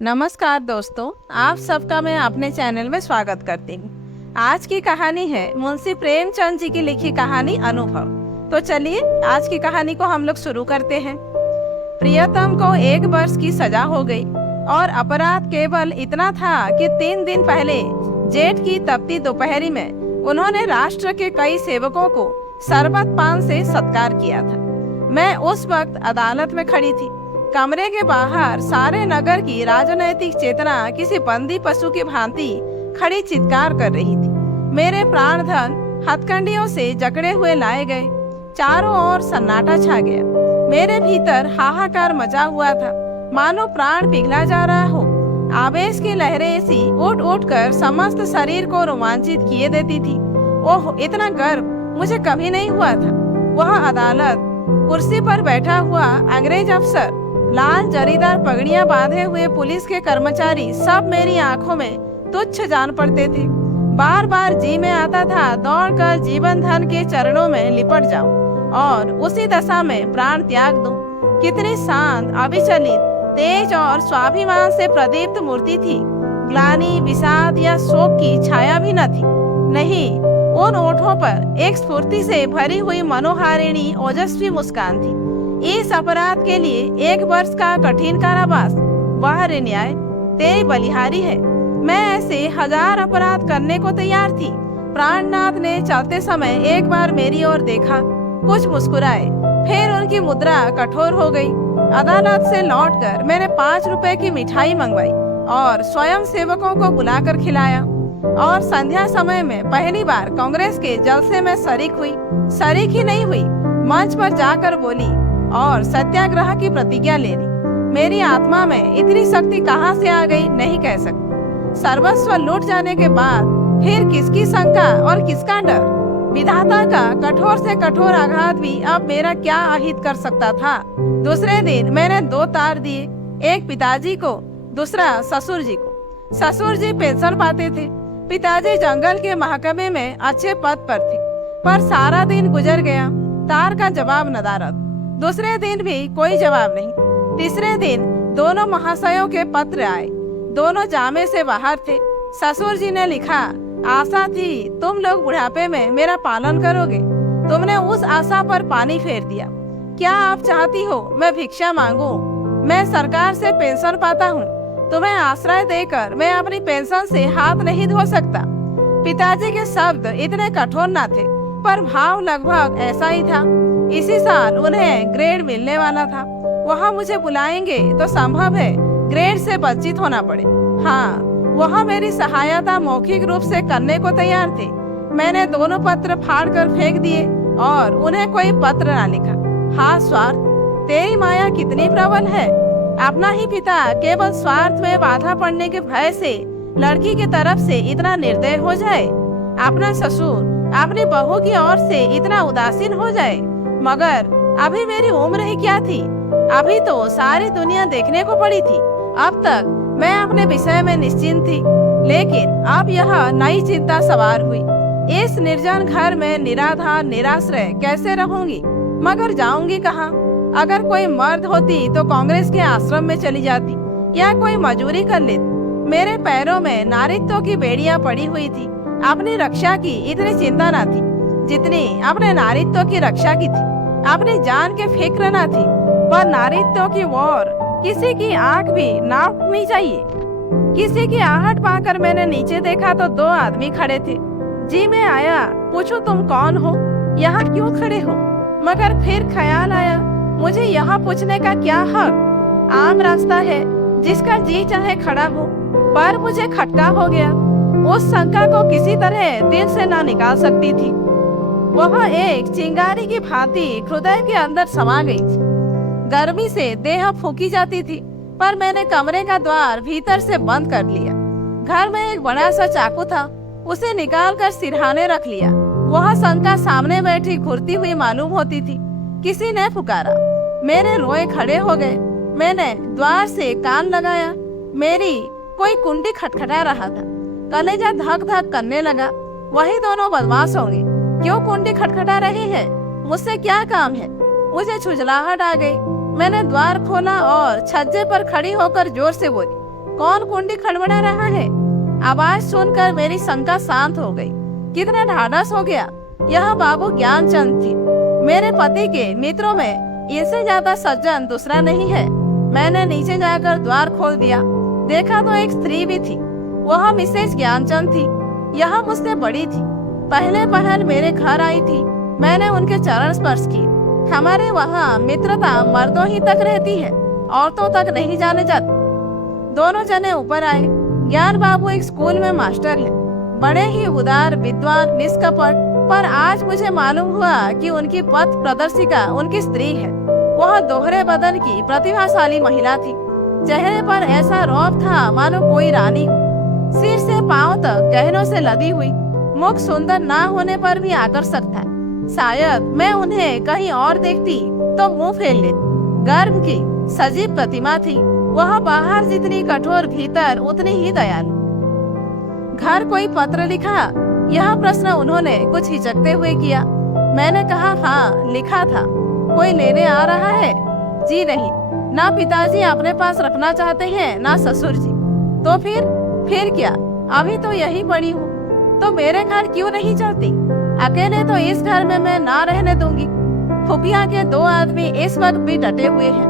नमस्कार दोस्तों, आप सबका मैं अपने चैनल में स्वागत करती हूँ। आज की कहानी है मुंशी प्रेमचंद जी की लिखी कहानी अनुभव। तो चलिए आज की कहानी को हम लोग शुरू करते हैं। प्रियतम को 1 वर्ष की सजा हो गई और अपराध केवल इतना था कि 3 दिन पहले जेठ की तपती दोपहरी में उन्होंने राष्ट्र के कई सेवकों को शरबत पान से सत्कार किया था। मैं उस वक्त अदालत में खड़ी थी। कमरे के बाहर सारे नगर की राजनैतिक चेतना किसी बंदी पशु की भांति खड़ी चित्कार कर रही थी। मेरे प्राणधन हथकंडियों से जकड़े हुए लाए गए। चारों ओर सन्नाटा छा गया। मेरे भीतर हाहाकार मचा हुआ था, मानो प्राण पिघला जा रहा हो। आवेश की लहरें सी उठ उठ कर समस्त शरीर को रोमांचित किए देती थी। ओह, इतना गर्व मुझे कभी नहीं हुआ था। वह अदालत, कुर्सी पर बैठा हुआ अंग्रेज अफसर, लाल जरीदार पगड़ियां बांधे हुए पुलिस के कर्मचारी, सब मेरी आंखों में तुच्छ जान पड़ते थे। बार बार जी में आता था दौड़कर जीवन धन के चरणों में लिपट जाऊं और उसी दशा में प्राण त्याग दूं। कितनी शांत, अविचलित, तेज और स्वाभिमान से प्रदीप्त मूर्ति थी। ग्लानि, विषाद या शोक की छाया भी न थी। नहीं, उन ओठों पर एक स्फूर्ति से भरी हुई मनोहारिणी ओजस्वी मुस्कान थी। इस अपराध के लिए 1 वर्ष का कठिन कारावास, वह न्याय तेरी बलिहारी है। मैं ऐसे 1000 अपराध करने को तैयार थी। प्राणनाथ ने चलते समय एक बार मेरी ओर देखा, कुछ मुस्कुराए, फिर उनकी मुद्रा कठोर हो गई। अदालत से लौटकर मैंने 5 रुपए की मिठाई मंगवाई और स्वयं सेवकों को बुलाकर खिलाया। और संध्या समय में पहली बार कांग्रेस के जलसे में शरीक ही नहीं हुई, मंच पर जाकर बोली और सत्याग्रह की प्रतिज्ञा ले ली। मेरी आत्मा में इतनी शक्ति कहाँ से आ गई नहीं कह सकती। सर्वस्व लूट जाने के बाद फिर किसकी शंका और किसका डर। विधाता का कठोर से कठोर आघात भी अब मेरा क्या अहित कर सकता था। दूसरे दिन मैंने 2 तार दिए, एक पिताजी को, दूसरा ससुर जी को। ससुर जी पेंशन पाते थे। पिताजी जंगल के महकमे में अच्छे पद पर थे, पर सारा दिन गुजर गया, तार का जवाब नदारद। दूसरे दिन भी कोई जवाब नहीं। तीसरे दिन दोनों महाशयों के पत्र आए। दोनों जामे से बाहर थे। ससुर जी ने लिखा, आशा थी तुम लोग बुढ़ापे में मेरा पालन करोगे। तुमने उस आशा पर पानी फेर दिया। क्या आप चाहती हो मैं भिक्षा मांगूं? मैं सरकार से पेंशन पाता हूँ। तुम्हें आश्रय देकर मैं अपनी पेंशन से हाथ नहीं धो सकता। पिताजी के शब्द इतने कठोर न थे, पर भाव लगभग ऐसा ही था। इसी साल उन्हें ग्रेड मिलने वाला था। वहाँ मुझे बुलाएंगे तो संभव है ग्रेड से वंचित होना पड़े। हाँ, वह मेरी सहायता मौखिक रूप से करने को तैयार थे। मैंने दोनों पत्र फाड़ कर फेंक दिए और उन्हें कोई पत्र ना लिखा। हाँ स्वार्थ, तेरी माया कितनी प्रबल है। अपना ही पिता केवल स्वार्थ में बाधा पड़ने के भय से लड़की की तरफ से इतना निर्दय हो जाए, अपना ससुर अपनी बहू की ओर से इतना उदासीन हो जाए। मगर अभी मेरी उम्र ही क्या थी। अभी तो सारी दुनिया देखने को पड़ी थी। अब तक मैं अपने विषय में निश्चिंत थी, लेकिन अब यह नई चिंता सवार हुई। इस निर्जन घर में निराधार निराश्रय कैसे रहूंगी? मगर जाऊंगी कहाँ? अगर कोई मर्द होती तो कांग्रेस के आश्रम में चली जाती या कोई मजूरी कर लेती। मेरे पैरों में नारीत्व की बेड़ियां पड़ी हुई थी। अपनी रक्षा की इतनी चिंता न थी जितनी अपने नारीत्व की रक्षा की थी। अपनी जान के फिक्र न थी, पर नारीत्व की ओर किसी की आंख भी नापनी चाहिए। किसी की आहट पाकर मैंने नीचे देखा तो 2 आदमी खड़े थे। जी में आया, पूछो तुम कौन हो, यहाँ क्यों खड़े हो? मगर फिर ख्याल आया, मुझे यहाँ पूछने का क्या हक? आम रास्ता है, जिसका जी चाहे खड़ा हो। पर मुझे खटका हो गया। उस शंका को किसी तरह दिल से ना निकाल सकती थी। वह एक चिंगारी की भांति हृदय के अंदर समा गई थी। गर्मी से देह फूकी जाती थी, पर मैंने कमरे का द्वार भीतर से बंद कर लिया। घर में एक बड़ा सा चाकू था, उसे निकालकर सिरहाने रख लिया। वह शंका सामने बैठी घुरती हुई मालूम होती थी। किसी ने पुकारा, मेरे रोए खड़े हो गए। मैंने द्वार से कान लगाया। मेरी कोई कुंडी खटखटा रहा था। कलेजा धक धक करने लगा। वही दोनों बदमाश होंगे। क्यों कुंडी खटखटा रही है? मुझसे क्या काम है? मुझे झुंझलाहट आ गई। मैंने द्वार खोला और छज्जे पर खड़ी होकर जोर से बोली, कौन कुंडी खड़बड़ा रहा है? आवाज सुनकर मेरी शंका शांत हो गई। कितना ढाढ़स हो गया। यह बाबू ज्ञानचंद थी। मेरे पति के मित्रों में इससे ज्यादा सज्जन दूसरा नहीं है। मैंने नीचे जाकर द्वार खोल दिया। देखा तो एक स्त्री भी थी। वह मिसेज ज्ञानचंद थी। यह मुझसे बड़ी थी। पहले पहल मेरे घर आई थी। मैंने उनके चरण स्पर्श किए। हमारे वहाँ मित्रता मर्दों ही तक रहती है, औरतों तक नहीं जाने जाती। दोनों जने ऊपर आए। ज्ञान बाबू एक स्कूल में मास्टर है, बड़े ही उदार, विद्वान, निष्कपट। पर आज मुझे मालूम हुआ कि उनकी पथ प्रदर्शिका उनकी स्त्री है। वह दोहरे बदन की प्रतिभाशाली महिला थी। चेहरे पर ऐसा रौब था मानो कोई रानी हो। सिर से पांव तक गहनों से लदी हुई। मुख सुंदर ना होने पर भी आकर्षक था। शायद मैं उन्हें कहीं और देखती तो मुंह फेर लेती। गर्भ की सजीव प्रतिमा थी। वह बाहर जितनी कठोर, भीतर उतनी ही दयालु। घर कोई पत्र लिखा? यह प्रश्न उन्होंने कुछ हिचकते हुए किया। मैंने कहा, हाँ लिखा था। कोई लेने आ रहा है? जी नहीं, ना पिताजी अपने पास रखना चाहते हैं, ना ससुर जी। तो फिर क्या? अभी तो यही पड़ी हूँ। तो मेरे घर क्यों नहीं चलती? अकेले तो इस घर में मैं ना रहने दूंगी। खुफिया के 2 आदमी इस वक्त भी डटे हुए हैं।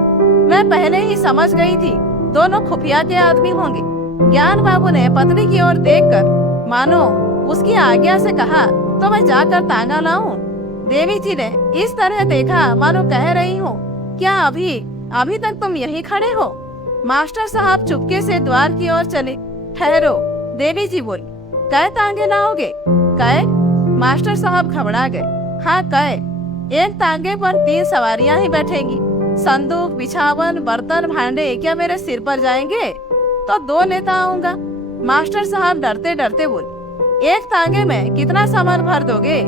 मैं पहले ही समझ गई थी दोनों खुफिया के आदमी होंगे। ज्ञान बाबू ने पत्नी की ओर देखकर मानो उसकी आज्ञा से कहा, तो मैं जाकर तांगा लाऊं? देवी जी ने इस तरह देखा मानो कह रही हो, क्या अभी तक तुम यहीं खड़े हो? मास्टर साहब चुपके से द्वार की ओर चले। ठहरो, देवी जी बोली, कै तांगे लाओगे? कै? मास्टर साहब घबरा गए। हाँ कै। एक तांगे पर 3 सवारियां ही बैठेंगी। संदूक, बिछावन, बर्तन, भांडे क्या मेरे सिर पर जाएंगे? तो 2 लेता आऊंगा। मास्टर साहब डरते डरते बोले, एक तांगे में कितना सामान भर दोगे?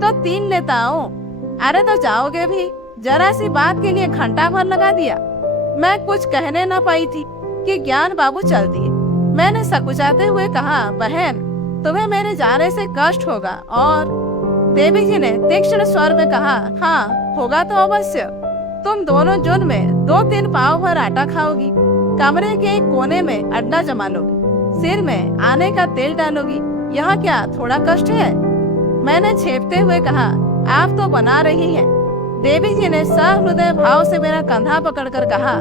तो 3 लेता आऊं। अरे तो जाओगे भी? जरा सी बात के लिए घंटा भर लगा दिया। मैं कुछ कहने न पाई थी कि ज्ञान बाबू चल दिए। मैंने सकुचाते हुए कहा, बहन तुम्हें मेरे जाने से कष्ट होगा। और देवी जी ने तीक्ष्ण स्वर में कहा, हाँ होगा तो अवश्य। तुम दोनों जून में 2-3 पाव भर आटा खाओगी। कमरे के एक कोने में अड्डा जमा लोगी। सिर में आने का तेल डालोगी। यह क्या थोड़ा कष्ट है? मैंने छेपते हुए कहा, आप तो बना रही हैं। देवी जी ने सहृदय भाव से मेरा कंधा पकड़कर कहा,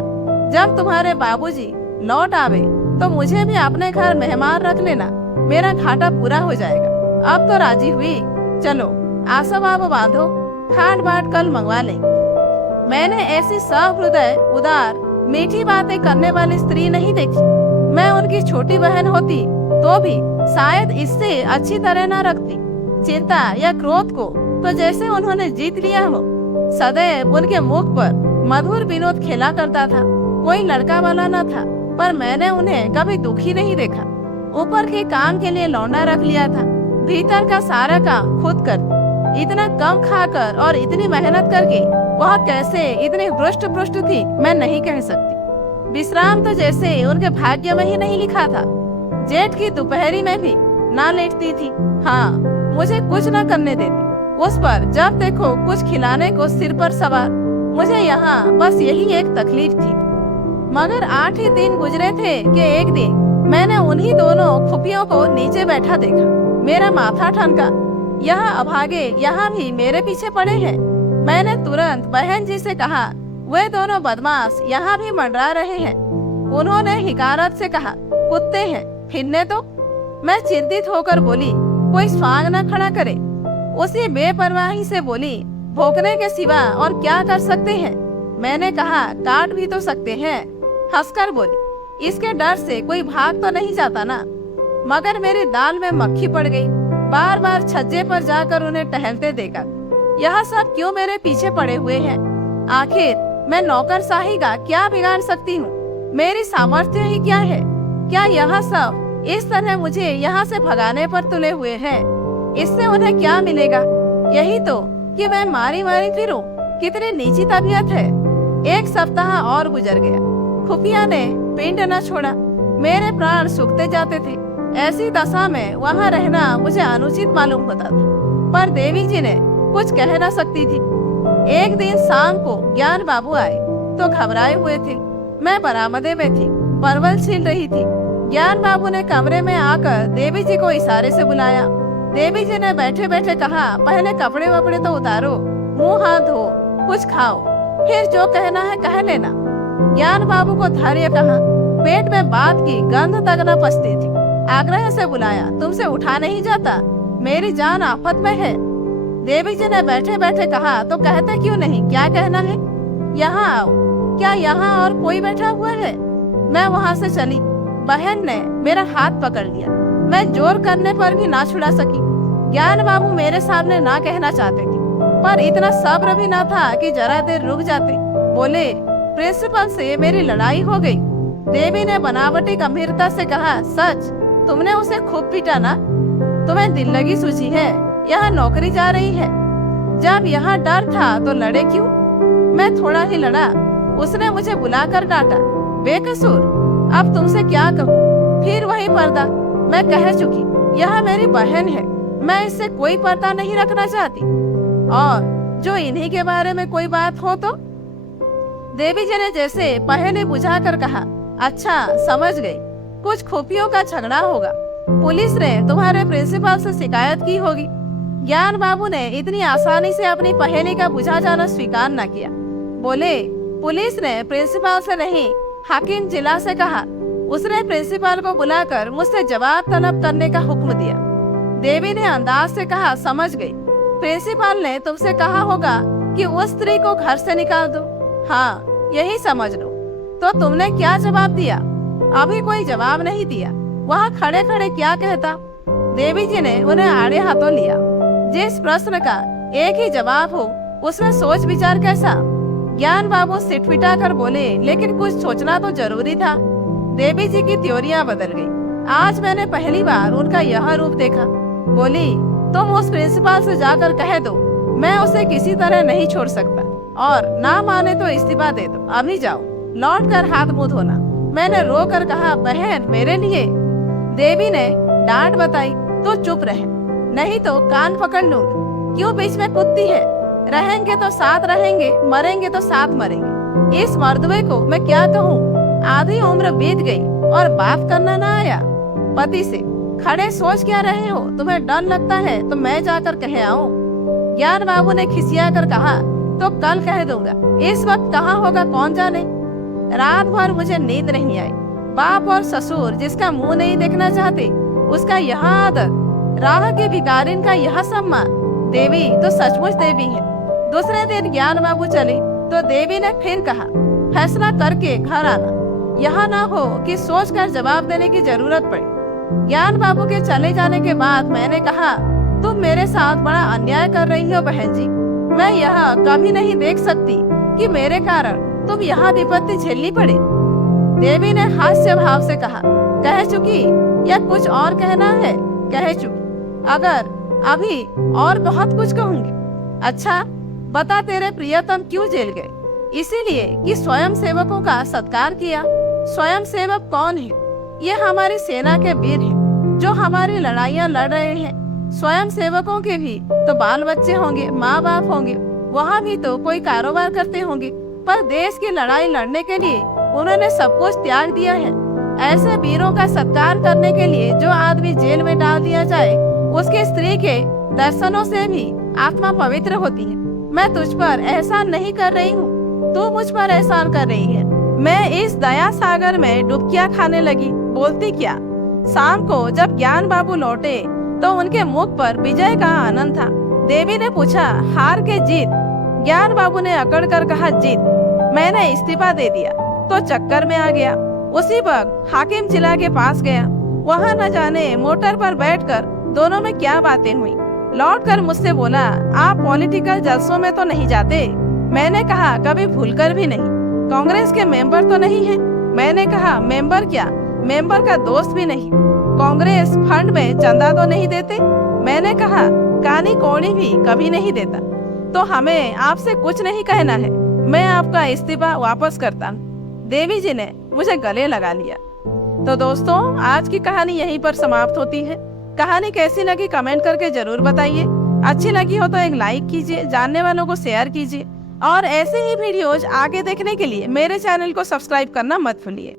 जब तुम्हारे बाबूजी लौट आवे तो मुझे भी अपने घर मेहमान रख लेना। मेरा घाटा पूरा हो जाएगा। अब तो राजी हुई। चलो आसब आप बांधो, खाट बाट कल मंगवा लेंगे। मैंने ऐसी सहृदय, उदार, मीठी बातें करने वाली स्त्री नहीं देखी। मैं उनकी छोटी बहन होती तो भी शायद इससे अच्छी तरह न रखती। चिंता या क्रोध को तो जैसे उन्होंने जीत लिया हो। सदैव उनके मुख पर मधुर विनोद खेला करता था। कोई लड़का वाला न था, पर मैंने उन्हें कभी दुखी नहीं देखा। ऊपर के काम के लिए लौंडा रख लिया था, भीतर का सारा काम खुद कर। इतना कम खाकर और इतनी मेहनत करके वह कैसे इतनी हृष्ट पुष्ट थी मैं नहीं कह सकती। विश्राम तो जैसे उनके भाग्य में ही नहीं लिखा था। जेठ की दोपहरी में भी ना लेटती थी। हाँ, मुझे कुछ न करने देती। उस पर जब देखो कुछ खिलाने को सिर पर सवार। मुझे यहाँ बस यही एक तकलीफ थी। मगर 8 ही दिन गुजरे थे कि एक दिन मैंने उन्हीं दोनों खुफियों को नीचे बैठा देखा। मेरा माथा ठनका। यह अभागे यहाँ भी मेरे पीछे पड़े हैं। मैंने तुरंत बहन जी से कहा, वे दोनों बदमाश यहाँ भी मंडरा रहे हैं। उन्होंने हिकारत से कहा, कुत्ते हैं, फिरने दो। मैं चिंतित होकर बोली, कोई स्वांग न खड़ा करे। उसी बेपरवाही से बोली, भोंकने के सिवा और क्या कर सकते हैं? मैंने कहा, काट भी तो सकते हैं। हंसकर बोली, इसके डर से कोई भाग तो नहीं जाता ना। मगर मेरी दाल में मक्खी पड़ गई। बार बार छज्जे पर जाकर उन्हें टहलते देखा। यह सब क्यों मेरे पीछे पड़े हुए हैं? आखिर मैं नौकरशाही का क्या बिगाड़ सकती हूँ? मेरी सामर्थ्य ही क्या है? क्या यह सब इस तरह मुझे यहाँ से भगाने पर तुले हुए हैं? इससे उन्हें क्या मिलेगा? यही तो कि मैं मारी मारी फिरूं। कितनी नीची तबीयत है। 1 सप्ताह और गुजर गया। खुफिया ने पिंड न छोड़ा। मेरे प्राण सूखते जाते थे। ऐसी दशा में वहाँ रहना मुझे अनुचित मालूम होता था, पर देवी जी ने कुछ कह न सकती थी। एक दिन शाम को ज्ञान बाबू आए तो घबराए हुए थे। मैं बरामदे में थी। परवल छील रही थी। ज्ञान बाबू ने कमरे में आकर देवी जी को इशारे से बुलाया। देवी जी ने बैठे बैठे कहा, पहले कपड़े वपड़े तो उतारो, मुंह हाथ धो, कुछ खाओ, फिर जो कहना है कह लेना। ज्ञान बाबू को धैर्य कहा, पेट में बात की गंध तक न पचती थी। आग्रह से बुलाया, तुमसे उठा नहीं जाता, मेरी जान आफत में है। देवी जी ने बैठे बैठे कहा, तो कहते क्यों नहीं, क्या कहना है? यहाँ आओ। क्या यहाँ और कोई बैठा हुआ है? मैं वहाँ से चली। बहन ने मेरा हाथ पकड़ लिया। मैं जोर करने पर भी ना छुड़ा सकी। ज्ञान बाबू मेरे सामने ना कहना चाहते थे, पर इतना सब्र भी ना था कि जरा देर रुक जाते। बोले, प्रिंसिपल से मेरी लड़ाई हो गई। देवी ने बनावटी गंभीरता से कहा, सच? तुमने उसे खूब पीटा ना? तुम्हें दिल लगी सूझी है, यहाँ नौकरी जा रही है। जब यहाँ डर था तो लड़े क्यों? मैं थोड़ा ही लड़ा, उसने मुझे बुलाकर डांटा, बेकसूर। अब तुमसे क्या कहूँ? फिर वही पर्दा। मैं कह चुकी, यह मेरी बहन है, मैं इससे कोई पर्दा नहीं रखना चाहती। और जो इन्हीं के बारे में कोई बात हो तो? देवी जी ने जैसे पहले बुझाकर कहा, अच्छा समझ गई, कुछ खुफियों का झगड़ा होगा। पुलिस ने तुम्हारे प्रिंसिपल से शिकायत की होगी। ज्ञान बाबू ने इतनी आसानी से अपनी पहेली का बुझा जाना स्वीकार न किया। बोले, पुलिस ने प्रिंसिपल से नहीं, हाकिम जिला से कहा। उसने प्रिंसिपल को बुलाकर मुझसे जवाब तलब करने का हुक्म दिया। देवी ने अंदाज से कहा, समझ गई। प्रिंसिपल ने तुमसे कहा होगा कि उस स्त्री को घर से निकाल दो। हाँ, यही समझ लो। तो तुमने क्या जवाब दिया? अभी कोई जवाब नहीं दिया। वहाँ खड़े खड़े क्या कहता? देवी जी ने उन्हें आड़े हाथों लिया। जिस प्रश्न का एक ही जवाब हो, उसमें सोच विचार कैसा? ज्ञान बाबू सिटफिटा कर बोले, लेकिन कुछ सोचना तो जरूरी था। देवी जी की त्योरियां बदल गई। आज मैंने पहली बार उनका यह रूप देखा। बोली, तुम उस प्रिंसिपल से जाकर कह दो, मैं उसे किसी तरह नहीं छोड़ सकता, और ना माने तो इस्तीफा दे दो। अभी जाओ, लौट कर हाथ मुंह धोना। मैंने रो कर कहा, बहन मेरे लिए। देवी ने डांट बताई तो चुप रहे, नहीं तो कान पकड़ लूंगी। क्यों बीच में कूदती है? रहेंगे तो साथ रहेंगे, मरेंगे तो साथ मरेंगे। इस मर्दवे को मैं क्या कहूँ? आधी उम्र बीत गई और बात करना ना आया पति से। खड़े सोच क्या रहे हो? तुम्हें डर लगता है तो मैं जाकर कह आऊं। ज्ञान बाबू ने खिसिया कर कहा, तो कल कह दूंगा। इस वक्त कहाँ होगा कौन जाने। रात भर मुझे नींद नहीं आई। बाप और ससुर जिसका मुंह नहीं देखना चाहते, उसका यह आदर, राह के भिखारिन का यह सम्मान। देवी तो सचमुच देवी है। दूसरे दिन ज्ञान बाबू चले तो देवी ने फिर कहा, फैसला करके घर आना। यहाँ ना हो कि सोच कर जवाब देने की जरूरत पड़े। ज्ञान बाबू के चले जाने के बाद मैंने कहा, तुम मेरे साथ बड़ा अन्याय कर रही हो बहन जी। मैं यह कभी नहीं देख सकती कि मेरे कारण तुम यहाँ विपत्ति झेलनी पड़े। देवी ने हास्य भाव से कहा, कह चुकी या कुछ और कहना है? कह चुकी। अगर अभी और बहुत कुछ कहूंगी। अच्छा बता, तेरे प्रियतम क्यों जेल गए? इसीलिए कि स्वयं सेवकों का सत्कार किया। स्वयं सेवक कौन है? ये हमारी सेना के वीर हैं, जो हमारी लड़ाइयाँ लड़ रहे हैं। स्वयं सेवकों के भी तो बाल बच्चे होंगे, माँ बाप होंगे, वहाँ भी तो कोई कारोबार करते होंगे, पर देश की लड़ाई लड़ने के लिए उन्होंने सब कुछ त्याग दिया है। ऐसे वीरों का सत्कार करने के लिए जो आदमी जेल में डाल दिया जाए, उसकी स्त्री के दर्शनों से भी आत्मा पवित्र होती है। मैं तुझ पर एहसान नहीं कर रही हूँ, तू मुझ पर एहसान कर रही है। मैं इस दया सागर में डुबकियां खाने लगी। बोलती क्या? शाम को जब ज्ञान बाबू लौटे तो उनके मुख पर विजय का आनंद था। देवी ने पूछा, हार के जीत? ज्ञान बाबू ने अकड़ कर कहा, जीत। मैंने इस्तीफा दे दिया तो चक्कर में आ गया। उसी वक्त हाकिम जिला के पास गया। वहाँ न जाने मोटर पर बैठकर दोनों में क्या बातें हुई। लौटकर मुझसे बोला, आप पॉलिटिकल जलसों में तो नहीं जाते? मैंने कहा, कभी भूलकर भी नहीं। कांग्रेस के मेंबर तो नहीं है? मैंने कहा, मेंबर क्या, मेंबर का दोस्त भी नहीं। कांग्रेस फंड में चंदा तो नहीं देते? मैंने कहा, कानी कौड़ी भी कभी नहीं देता। तो हमें आपसे कुछ नहीं कहना है, मैं आपका इस्तीफा वापस करता हूँ। देवी जी ने मुझे गले लगा लिया। तो दोस्तों, आज की कहानी यहीं पर समाप्त होती है। कहानी कैसी लगी कमेंट करके जरूर बताइए। अच्छी लगी हो तो एक लाइक कीजिए, जानने वालों को शेयर कीजिए, और ऐसे ही वीडियोज आगे देखने के लिए मेरे चैनल को सब्सक्राइब करना मत भूलिए।